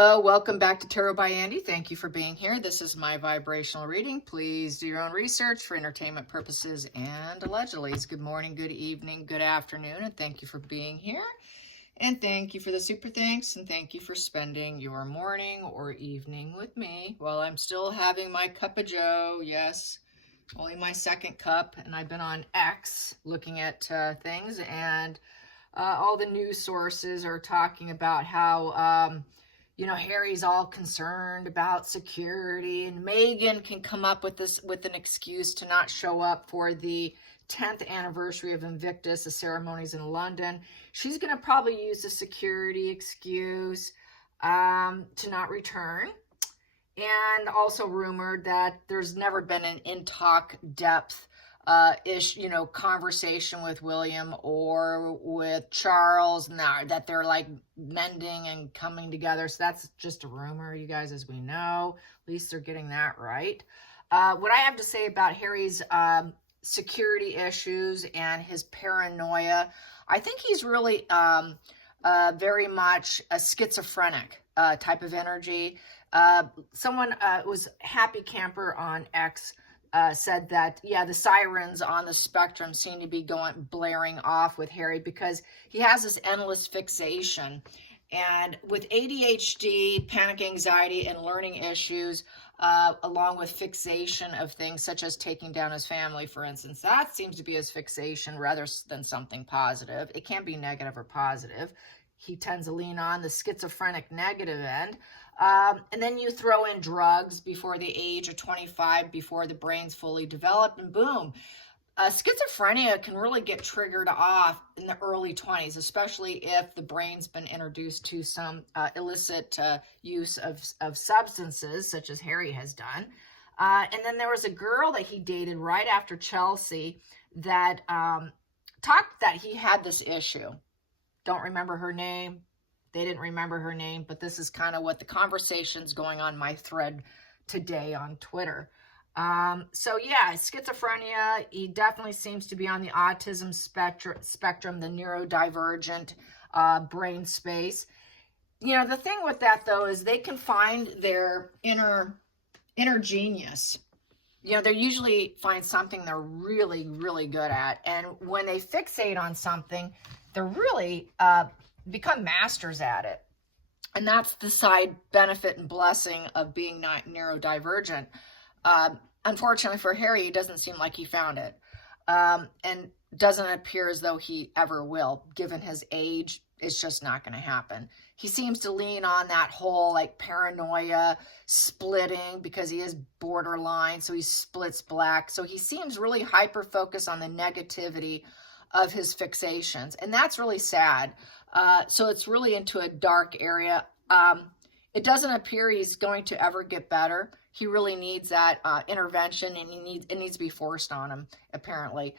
Hello, welcome back to Tarot by Andy. Thank you for being here. This is my vibrational reading. Please do your own research for entertainment purposes and allegedly. Good morning, good evening, good afternoon, and thank you for being here. And thank you for the super thanks, and thank you for spending your morning or evening with me while I'm still having my cup of joe. Yes, only my second cup, and I've been on X looking at things, and all the news sources are talking about how Harry's all concerned about security, and Meghan can come up with an excuse to not show up for the 10th anniversary of Invictus, the ceremonies in London. She's going to probably use the security excuse to not return. And also rumored that there's never been an in-talk depth conversation with William or with Charles now that they're like mending and coming together. So that's just a rumor, you guys, as we know. At least they're getting that right. What I have to say about Harry's security issues and his paranoia, I think he's really very much a schizophrenic type of energy. Someone was Happy Camper on X said that, yeah, the sirens on the spectrum seem to be blaring off with Harry because he has this endless fixation. And with ADHD, panic anxiety, and learning issues, along with fixation of things such as taking down his family, for instance, that seems to be his fixation rather than something positive. It can be negative or positive. He tends to lean on the schizophrenic negative end. And then you throw in drugs before the age of 25, before the brain's fully developed, and boom. Schizophrenia can really get triggered off in the early 20s, especially if the brain's been introduced to some illicit use of substances, such as Harry has done. And then there was a girl that he dated right after Chelsea that talked that he had this issue. Don't remember her name. They didn't remember her name, but this is kind of what the conversation's going on my thread today on Twitter. So yeah, schizophrenia, he definitely seems to be on the autism spectrum, the neurodivergent brain space. The thing with that, though, is they can find their inner genius. They usually find something they're really, really good at. And when they fixate on something, they're really become masters at it. And that's the side benefit and blessing of being not neurodivergent. Unfortunately for Harry, it doesn't seem like he found it. And doesn't appear as though he ever will. Given his age, it's just not going to happen. He seems to lean on that whole like paranoia splitting because he is borderline, so he splits black. So he seems really hyper-focused on the negativity of his fixations. And that's really sad. So it's really into a dark area. It doesn't appear he's going to ever get better. He really needs that intervention, and it needs to be forced on him, apparently,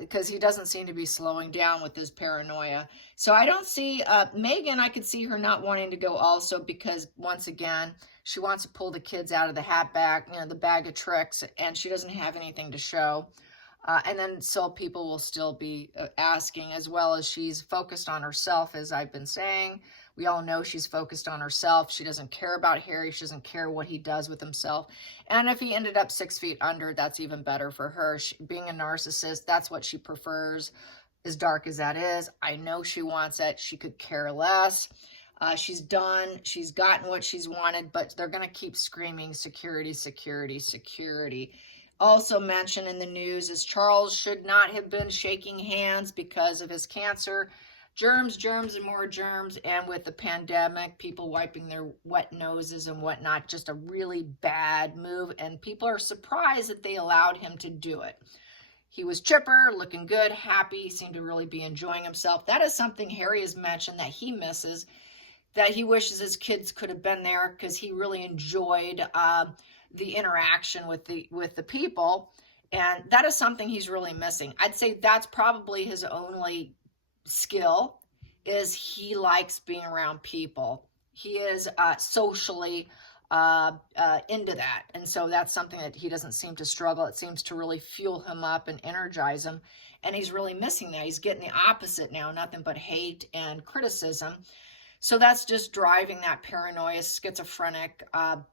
because he doesn't seem to be slowing down with his paranoia. So I don't see Meghan. I could see her not wanting to go also because, once again, she wants to pull the kids out of the hat bag, the bag of tricks, and she doesn't have anything to show. And then so people will still be asking, as well as she's focused on herself, as I've been saying. We all know she's focused on herself. She doesn't care about Harry. She doesn't care what he does with himself. And if he ended up 6 feet under, that's even better for her. Being a narcissist, that's what she prefers, as dark as that is. I know she wants it. She could care less. She's done. She's gotten what she's wanted, but they're going to keep screaming security, security, security. Also mentioned in the news is Charles should not have been shaking hands because of his cancer. Germs, and more germs. And with the pandemic, people wiping their wet noses and whatnot, just a really bad move. And people are surprised that they allowed him to do it. He was chipper, looking good, happy, seemed to really be enjoying himself. That is something Harry has mentioned that he misses, that he wishes his kids could have been there because he really enjoyed the interaction with the people, and that is something he's really missing. I'd say that's probably his only skill, is he likes being around people. He is socially into that, and so that's something that he doesn't seem to struggle. It seems to really fuel him up and energize him, and he's really missing that. He's getting the opposite now, nothing but hate and criticism. So that's just driving that paranoia, schizophrenic,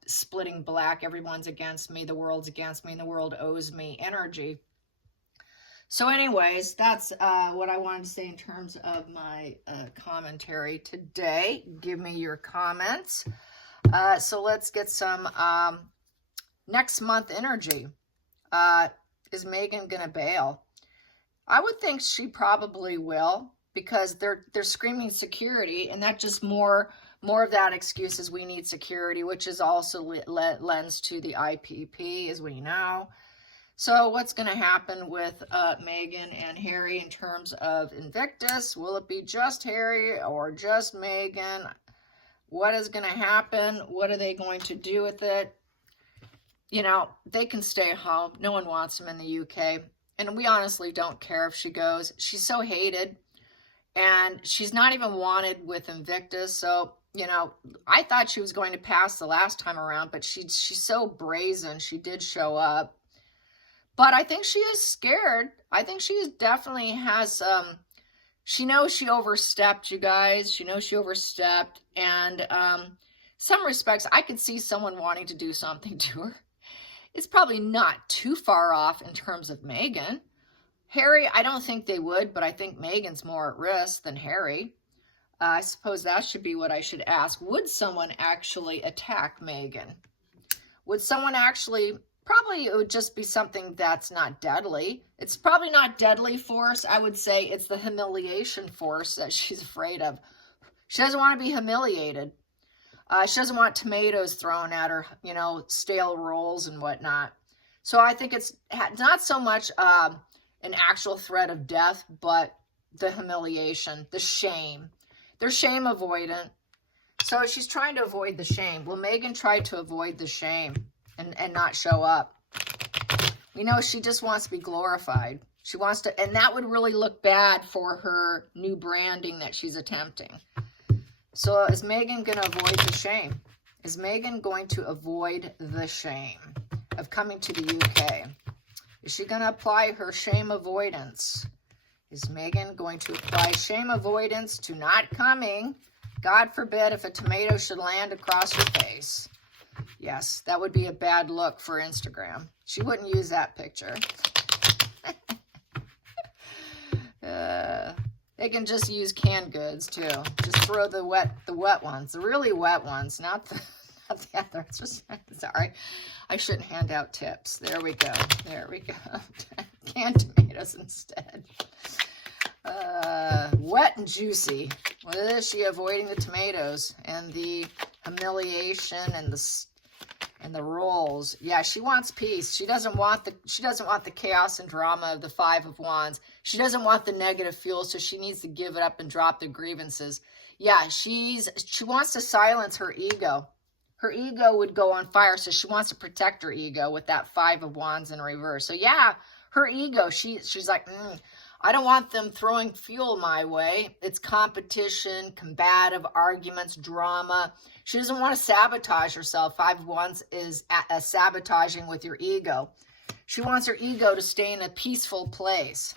splitting black, everyone's against me, the world's against me, and the world owes me energy. So anyways, that's what I wanted to say in terms of my commentary today. Give me your comments. So let's get some next month energy. Is Meghan going to bail? I would think she probably will, because they're screaming security, and that just more of that excuse is we need security, which is also lends to the IPP, as we know. So what's going to happen with Meghan and Harry in terms of Invictus? Will it be just Harry or just Meghan? What is going to happen? What are they going to do with it? You know, they can stay home. No one wants them in the UK. And we honestly don't care if she goes. She's so hated. And she's not even wanted with Invictus. So, you know, I thought she was going to pass the last time around. But she's so brazen. She did show up. But I think she is scared. I think she definitely has, she knows she overstepped, you guys. She knows she overstepped. And some respects, I could see someone wanting to do something to her. It's probably not too far off in terms of Meghan. Harry, I don't think they would, but I think Meghan's more at risk than Harry. I suppose that should be what I should ask. Would someone actually attack Meghan? Would someone actually... Probably it would just be something that's not deadly. It's probably not deadly force. I would say it's the humiliation force that she's afraid of. She doesn't want to be humiliated. She doesn't want tomatoes thrown at her, you know, stale rolls and whatnot. So I think it's not so much an actual threat of death, but the humiliation, the shame. They're shame avoidant. So she's trying to avoid the shame. Well, Meghan tried to avoid the shame and not show up. You know, she just wants to be glorified. She wants to, and that would really look bad for her new branding that she's attempting. So is Meghan going to avoid the shame? Is Meghan going to avoid the shame of coming to the UK? Is she going to apply her shame avoidance? Is Meghan going to apply shame avoidance to not coming? God forbid if a tomato should land across her face. Yes, that would be a bad look for Instagram. She wouldn't use that picture. They can just use canned goods too. Just throw the wet ones, the really wet ones, not the others. Sorry, I shouldn't hand out tips. There we go. There we go. Canned tomatoes instead. Wet and juicy. What is she avoiding? The tomatoes and the humiliation and the rolls. Yeah, she wants peace. She doesn't want the chaos and drama of the Five of Wands. She doesn't want the negative fuel, so she needs to give it up and drop the grievances. Yeah, she wants to silence her ego. Her ego would go on fire, so she wants to protect her ego with that Five of Wands in reverse. So yeah, her ego, she's like, I don't want them throwing fuel my way. It's competition, combative arguments, drama. She doesn't want to sabotage herself. Five of Wands is sabotaging with your ego. She wants her ego to stay in a peaceful place.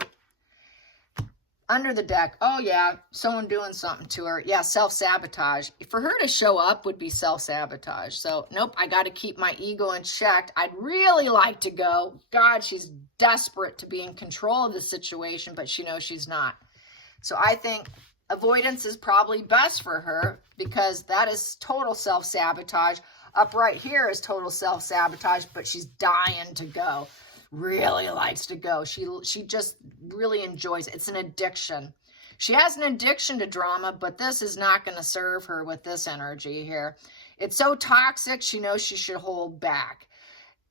Under the deck, oh yeah, someone doing something to her. Yeah, self-sabotage. For her to show up would be self-sabotage. So, nope, I got to keep my ego in check. I'd really like to go. God, she's desperate to be in control of the situation, but she knows she's not. So I think avoidance is probably best for her because that is total self-sabotage. Up right here is total self-sabotage, but she's dying to go. Really likes to go. She just really enjoys it. It's an addiction. She has an addiction to drama, but this is not going to serve her with this energy here. It's so toxic, she knows she should hold back.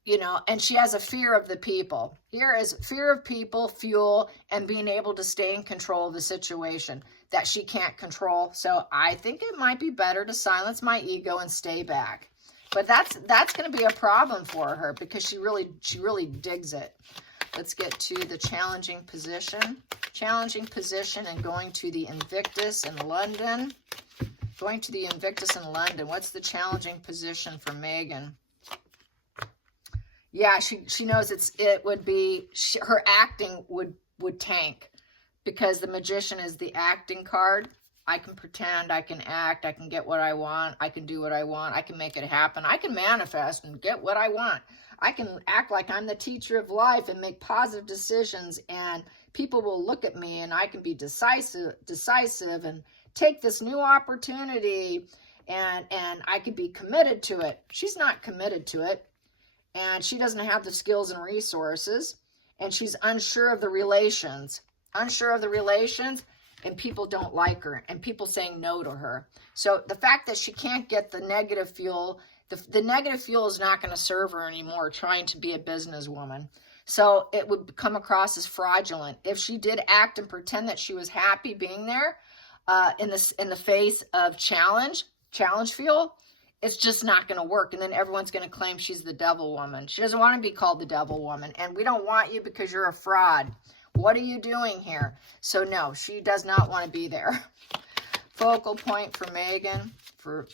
You know, and she has a fear of the people. Here is fear of people, fuel, and being able to stay in control of the situation that she can't control. So I think it might be better to silence my ego and stay back. But that's going to be a problem for her because she really digs it. Let's get to the challenging position. Challenging position and going to the Invictus in London. Going to the Invictus in London. What's the challenging position for Meghan? Yeah, she knows it would be her acting would tank because the Magician is the acting card. I can pretend, I can act, I can get what I want, I can do what I want, I can make it happen, I can manifest and get what I want. I can act like I'm the teacher of life and make positive decisions, and people will look at me, and I can be decisive and take this new opportunity, and I could be committed to it. She's not committed to it, and she doesn't have the skills and resources, and she's unsure of the relations, and people don't like her, and people saying no to her. So the fact that she can't get the negative fuel, the negative fuel is not going to serve her anymore trying to be a businesswoman. So it would come across as fraudulent. If she did act and pretend that she was happy being there in the face of challenge fuel, it's just not going to work. And then everyone's going to claim she's the devil woman. She doesn't want to be called the devil woman. And we don't want you because you're a fraud. What are you doing here? So no, she does not want to be there. Focal point for Meghan for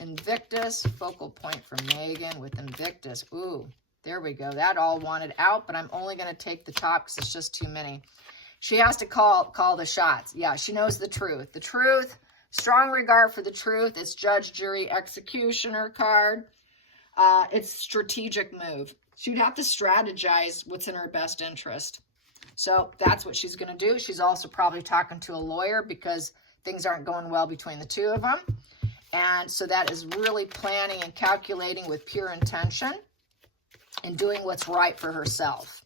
Invictus. Focal point for Meghan with Invictus. Ooh, there we go. That all wanted out, but I'm only going to take the top because it's just too many. She has to call the shots. Yeah, she knows the truth. The truth, strong regard for the truth. It's judge, jury, executioner card. It's strategic move. She'd have to strategize what's in her best interest. So that's what she's going to do. She's also probably talking to a lawyer because things aren't going well between the two of them. And so that is really planning and calculating with pure intention and doing what's right for herself.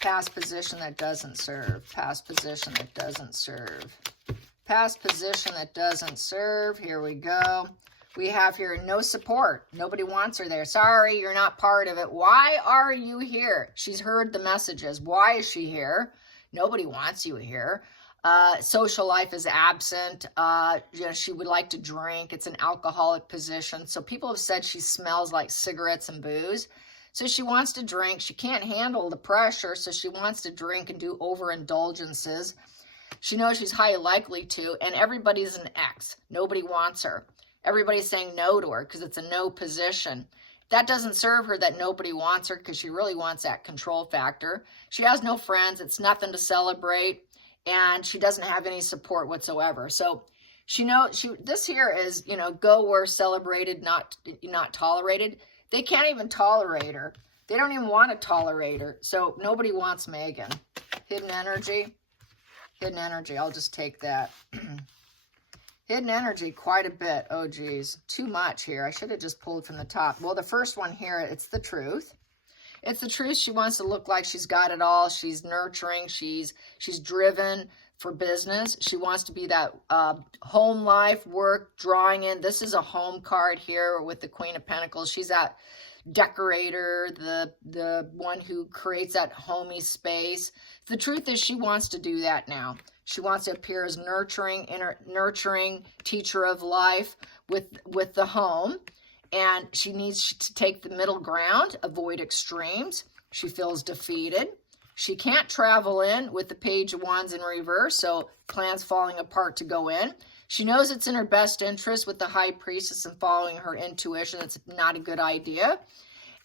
Past position that doesn't serve. Past position that doesn't serve. Past position that doesn't serve. Here we go. We have here no support. Nobody wants her there. Sorry, you're not part of it. Why are you here? She's heard the messages. Why is she here? Nobody wants you here. Social life is absent. She would like to drink. It's an alcoholic position. So people have said she smells like cigarettes and booze. So she wants to drink. She can't handle the pressure, so she wants to drink and do overindulgences. She knows she's highly likely to, and everybody's an ex. Nobody wants her. Everybody's saying no to her because it's a no position. That doesn't serve her that nobody wants her because she really wants that control factor. She has no friends. It's nothing to celebrate. And she doesn't have any support whatsoever. So she knows this here is, go where celebrated, not tolerated. They can't even tolerate her. They don't even want to tolerate her. So nobody wants Meghan. Hidden energy. Hidden energy. I'll just take that. Hidden energy, quite a bit. Oh, geez. Too much here. I should have just pulled from the top. Well, the first one here, it's the truth. It's the truth. She wants to look like she's got it all. She's nurturing. She's driven for business. She wants to be that home life, work, drawing in. This is a home card here with the Queen of Pentacles. She's that decorator, the one who creates that homey space. The truth is she wants to do that now. She wants to appear as nurturing teacher of life with the home. And she needs to take the middle ground, avoid extremes. She feels defeated. She can't travel in with the Page of Wands in reverse, so plans falling apart to go in. She knows it's in her best interest with the High Priestess and following her intuition. It's not a good idea.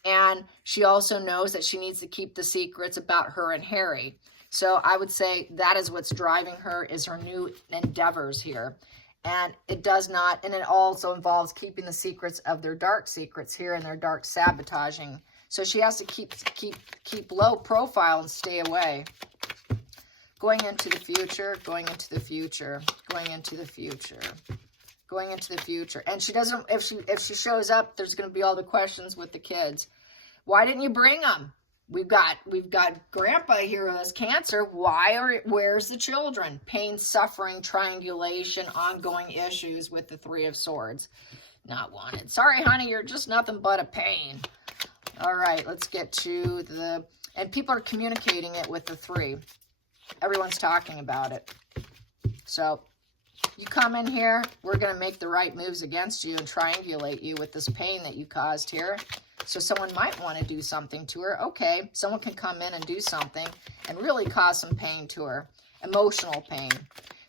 And she also knows that she needs to keep the secrets about her and Harry. So I would say that is what's driving her, is her new endeavors here. And it does not, and it also involves keeping the secrets of their dark secrets here and their dark sabotaging. So she has to keep low profile and stay away. Going into the future, going into the future, going into the future, going into the future. And she doesn't, if she shows up, there's going to be all the questions with the kids. Why didn't you bring them? We've got grandpa here who has cancer. Where's the children? Pain, suffering, triangulation, ongoing issues with the Three of Swords. Not wanted. Sorry, honey, you're just nothing but a pain. All right, let's get to and people are communicating it with the three. Everyone's talking about it. So you come in here, we're going to make the right moves against you and triangulate you with this pain that you caused here. So someone might want to do something to her. Okay, someone can come in and do something and really cause some pain to her. Emotional pain.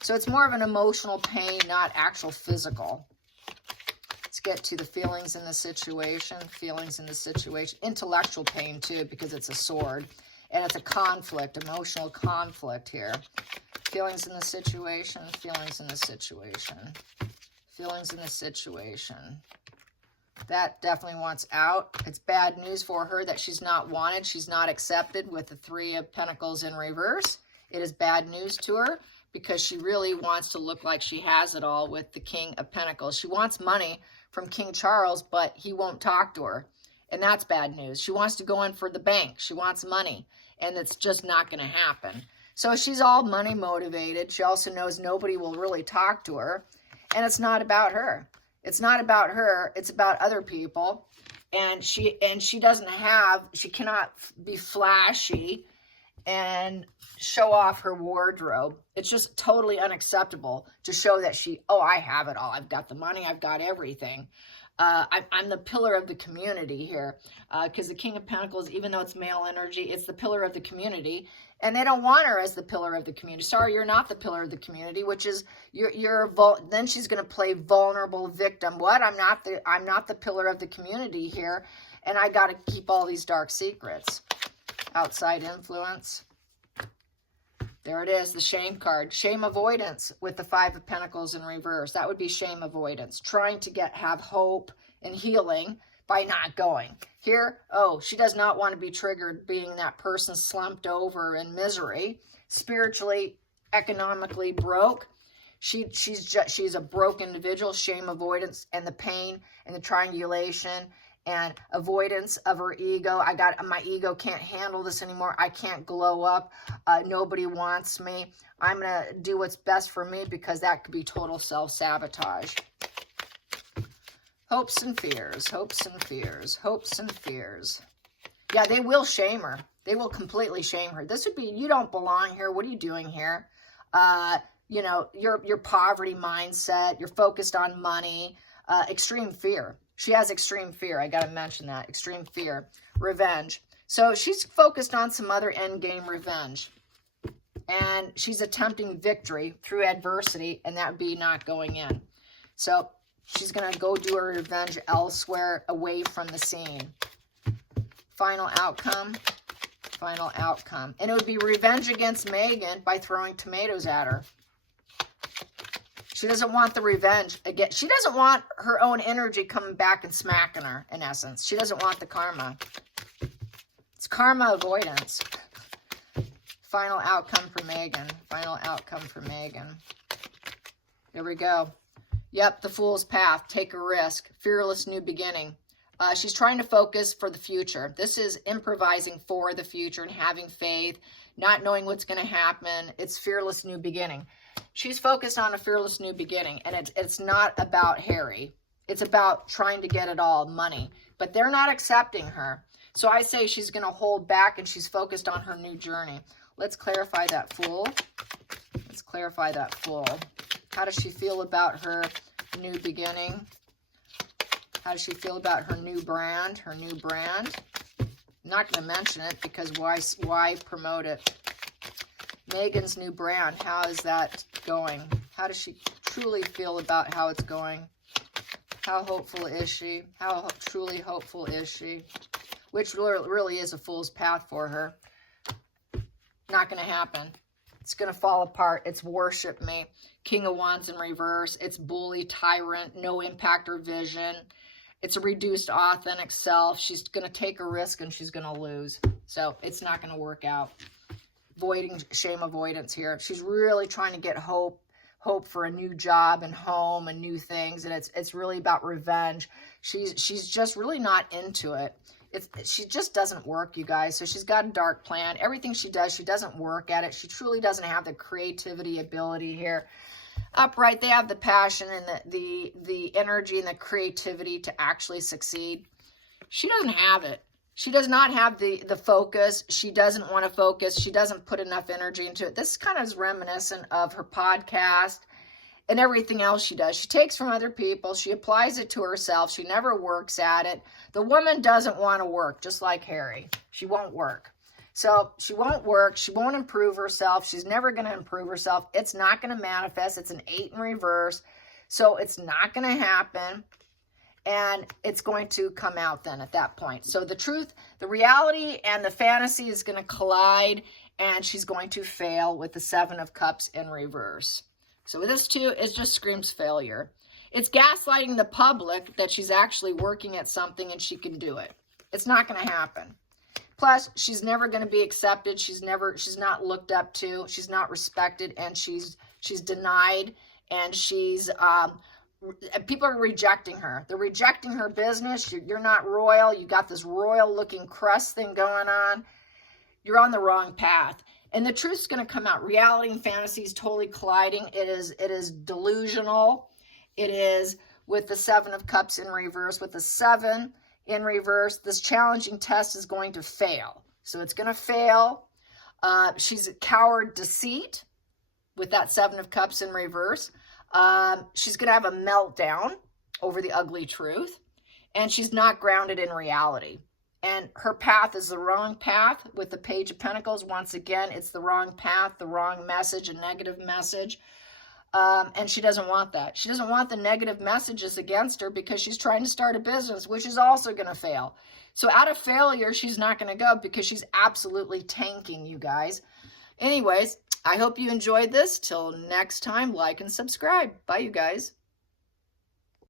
So it's more of an emotional pain, not actual physical. Let's get to the feelings in the situation. Feelings in the situation. Intellectual pain too, because it's a sword. And it's a conflict, emotional conflict here. Feelings in the situation, feelings in the situation, feelings in the situation. That definitely wants out. It's bad news for her that she's not wanted. She's not accepted with the Three of Pentacles in reverse. It is bad news to her because she really wants to look like she has it all with the King of Pentacles. She wants money from King Charles, but he won't talk to her. And that's bad news. She wants to go in for the bank. She wants money, and it's just not going to happen. So she's all money motivated. She also knows nobody will really talk to her, and it's not about her. It's not about her. It's about other people, and she cannot be flashy and show off her wardrobe. It's just totally unacceptable to show that I have it all. I've got the money. I've got everything. I'm the pillar of the community here, because the King of Pentacles, even though it's male energy, it's the pillar of the community, and they don't want her as the pillar of the community. Sorry, you're not the pillar of the community, which is then she's going to play vulnerable victim. What? I'm not the pillar of the community here, and I got to keep all these dark secrets. Outside influence. There it is, the shame card. Shame avoidance with the Five of Pentacles in reverse. That would be shame avoidance. Trying to have hope and healing by not going. Here, she does not want to be triggered being that person slumped over in misery. Spiritually, economically broke. She's a broke individual. Shame avoidance and the pain and the triangulation and avoidance of her ego. My ego can't handle this anymore. I can't glow up. Nobody wants me. I'm going to do what's best for me because that could be total self-sabotage. Hopes and fears, hopes and fears, hopes and fears. Yeah, they will shame her. They will completely shame her. This would be, you don't belong here. What are you doing here? Your poverty mindset. You're focused on money. Extreme fear. She has extreme fear. I got to mention that. Extreme fear. Revenge. So she's focused on some other end game revenge. And she's attempting victory through adversity, and that would be not going in. So she's going to go do her revenge elsewhere, away from the scene. Final outcome. Final outcome. And it would be revenge against Meghan by throwing tomatoes at her. She doesn't want the revenge. Again, she doesn't want her own energy coming back and smacking her, in essence. She doesn't want the karma. It's karma avoidance. Final outcome for Meghan. Final outcome for Meghan. Here we go. Yep, the Fool's Path. Take a risk. Fearless new beginning. She's trying to focus for the future. This is improvising for the future and having faith, not knowing what's going to happen. It's fearless new beginning. She's focused on a fearless new beginning, and it's not about Harry. It's about trying to get it all, money. But they're not accepting her. So I say she's going to hold back, and she's focused on her new journey. Let's clarify that Fool. Let's clarify that Fool. How does she feel about her new beginning? How does she feel about her new brand? Her new brand. I'm not going to mention it because why promote it? Meghan's new brand. How is that going? How does she truly feel about how it's going? How hopeful is she? How truly hopeful is she? Which really is a fool's path for her. Not going to happen. It's going to fall apart. It's worship me. King of Wands in reverse. It's bully, tyrant, no impact or vision. It's a reduced authentic self. She's going to take a risk and she's going to lose. So it's not going to work out. Avoiding shame avoidance here. She's really trying to get hope for a new job and home and new things. And it's really about revenge. She's just really not into it. She just doesn't work, you guys. So she's got a dark plan. Everything she does, she doesn't work at it. She truly doesn't have the creativity ability here. Upright, they have the passion and the energy and the creativity to actually succeed. She doesn't have it. She does not have the focus. She doesn't want to focus. She doesn't put enough energy into it. This kind of is reminiscent of her podcast and everything else she does. She takes from other people. She applies it to herself. She never works at it. The woman doesn't want to work, just like Harry. She won't work. So she won't work. She won't improve herself. She's never going to improve herself. It's not going to manifest. It's an 8 in reverse. So it's not going to happen. and it's going to come out then at that point. So the truth, the reality, and the fantasy is going to collide, and she's going to fail with the Seven of Cups in reverse. So this too, it just screams failure. It's gaslighting the public that she's actually working at something and she can do it. It's not going to happen. Plus, she's never going to be accepted. She's not looked up to. She's not respected, and she's denied, and people are rejecting her. They're rejecting her business. You're not royal. You got this royal looking crust thing going on. You're on the wrong path. And the truth's going to come out. Reality and fantasy is totally colliding. It is delusional. It is with the Seven of Cups in reverse. With the Seven in reverse, this challenging test is going to fail. So it's going to fail. She's a coward deceit with that Seven of Cups in reverse. She's going to have a meltdown over the ugly truth. And she's not grounded in reality. And her path is the wrong path with the Page of Pentacles. Once again, it's the wrong path, the wrong message, a negative message. And she doesn't want that. She doesn't want the negative messages against her because she's trying to start a business, which is also going to fail. So out of failure, she's not going to go because she's absolutely tanking, you guys. Anyways, I hope you enjoyed this. Till next time, like and subscribe. Bye, you guys.